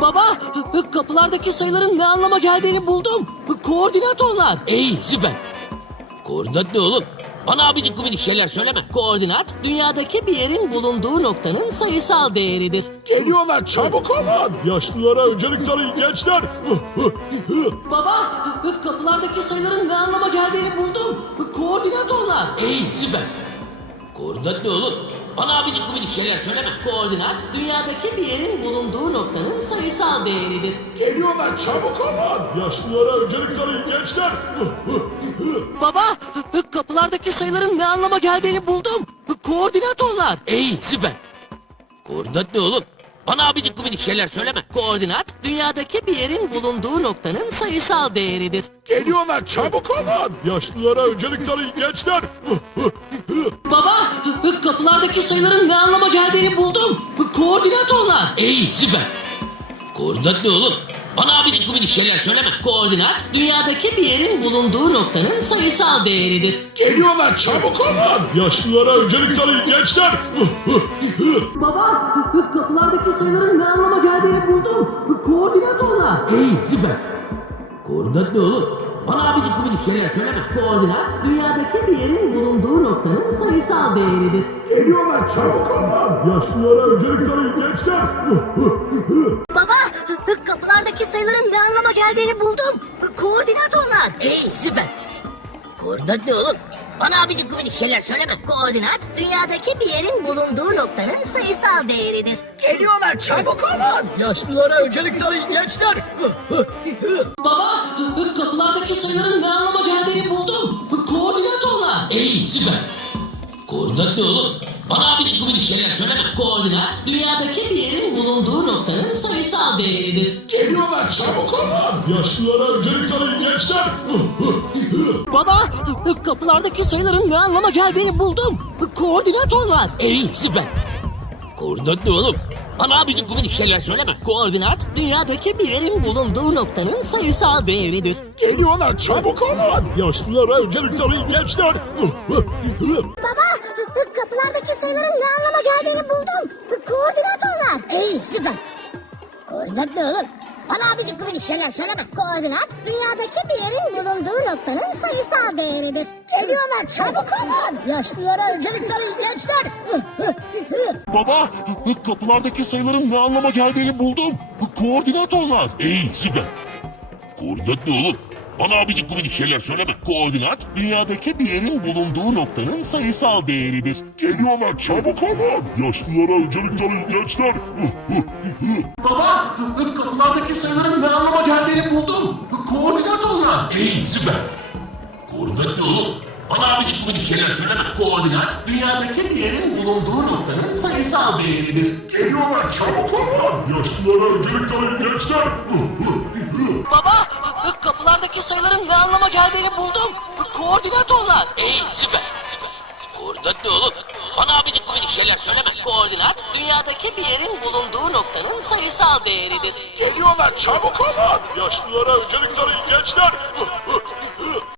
Baba, kapılardaki sayıların ne anlama geldiğini buldum. Koordinat onlar. İyi, süper. Koordinat ne oğlum? Bana abidik gubidik şeyler söyleme. Koordinat, dünyadaki bir yerin bulunduğu noktanın sayısal değeridir. Geliyorlar, çabuk olun. Yaşlılara öncelik tanıyın gençler. Baba, kapılardaki sayıların ne anlama geldiğini buldum. Koordinat onlar. İyi, süper. Koordinat ne oğlum? Bana abidik gubidik şeyler söyleme. Koordinat, dünyadaki bir yerin bulunduğu noktanın sayısal değeridir. Geliyorlar, çabuk olun. Yaşlılara öncelik tanıyın gençler. Baba, kapılardaki sayıların ne anlama geldiğini buldum. Koordinat onlar. İyi, süper. Koordinat ne oğlum? Bana abidik gubidik şeyler söyleme. Koordinat, dünyadaki bir yerin bulunduğu noktanın sayısal değeridir. Geliyorlar, çabuk olun. Yaşlılara öncelik tanıyın gençler. Baba, kapılardaki sayıların ne anlama geldiğini buldum. Koordinat onlar. İyi, süper. Koordinat ne oğlum? Bana abidik gubidik şeyler söyleme. Koordinat, dünyadaki bir yerin bulunduğu noktanın sayısal değeridir. Geliyorlar, çabuk olun. Yaşlılara öncelik tanıyın gençler. Baba, kapılardaki sayıların ne anlama geldiğini buldum. Koordinat onlar. İyi, süper. Koordinat ne oğlum? Bana abidik gubidik şeyler söyleme. Koordinat, dünyadaki bir yerin bulunduğu noktanın sayısal değeridir. Geliyorlar, çabuk olun. Yaşlılara öncelik tanıyın gençler. Baba, kapılardaki sayıların ne anlama geldiğini buldum. Koordinat onlar. İyi, süper. Koordinat ne oğlum? Bana abidik gubidik şeyler söyleme. Koordinat, dünyadaki bir yerin bulunduğu noktanın sayısal değeridir. Geliyorlar, çabuk olun. Yaşlılara öncelik tanıyın gençler. Baba, kapılardaki sayıların ne anlama geldiğini buldum. Koordinat onlar. İyi, süper. Koordinat ne oğlum? Bana abidik gubidik şeyler söyleme. Koordinat, dünyadaki bir yerin bulunduğu noktanın sayısal değeridir. Geliyorlar, çabuk olun. Yaşlılara öncelik tanıyın gençler. Baba, kapılardaki sayıların ne anlama geldiğini buldum. Koordinat onlar. İyi, süper. Koordinat ne oğlum? Bana abidik gubidik şeyler söyleme. Koordinat, dünyadaki bir yerin bulunduğu noktanın sayısal değeridir. Geliyorlar, çabuk olun. Yaşlılara öncelik tanıyın gençler. Baba, kapılardaki sayıların ne anlama geldiğini buldum. Koordinat onlar. İyi, süper. Koordinat ne oğlum? Bana abidik gubidik şeyler söyleme. Koordinat, dünyadaki bir yerin bulunduğu noktanın sayısal değeridir. Geliyorlar, çabuk olun. Yaşlılara öncelik tanıyın gençler. Baba, kapılardaki sayıların ne anlama geldiğini buldum. Koordinat onlar. İyi, süper. Koordinat ne oğlum? Bana abidik gubidik şeyler söyleme. Koordinat, dünyadaki bir yerin bulunduğu noktanın sayısal değeridir. Geliyorlar, çabuk olun. Yaşlılara öncelik tanıyın gençler. Baba, kapılardaki sayıların ne anlama geldiğini buldum. Koordinat onlar. İyi, süper. Koordinat ne oğlum? Bana abidik gubidik şeyler söyleme. Koordinat, dünyadaki bir yerin bulunduğu noktanın sayısal değeridir. Geliyorlar, çabuk olun. Yaşlılara öncelik tanıyın gençler. Baba, kapılardaki sayıların ne anlama geldiğini buldum. Koordinat onlar. İyi, süper. Koordinat ne oğlum? Bana abidik gubidik şeyler söyleme. Koordinat, dünyadaki bir yerin bulunduğu noktanın sayısal değeridir. Geliyorlar, çabuk olun. Yaşlılara öncelik tanıyın gençler.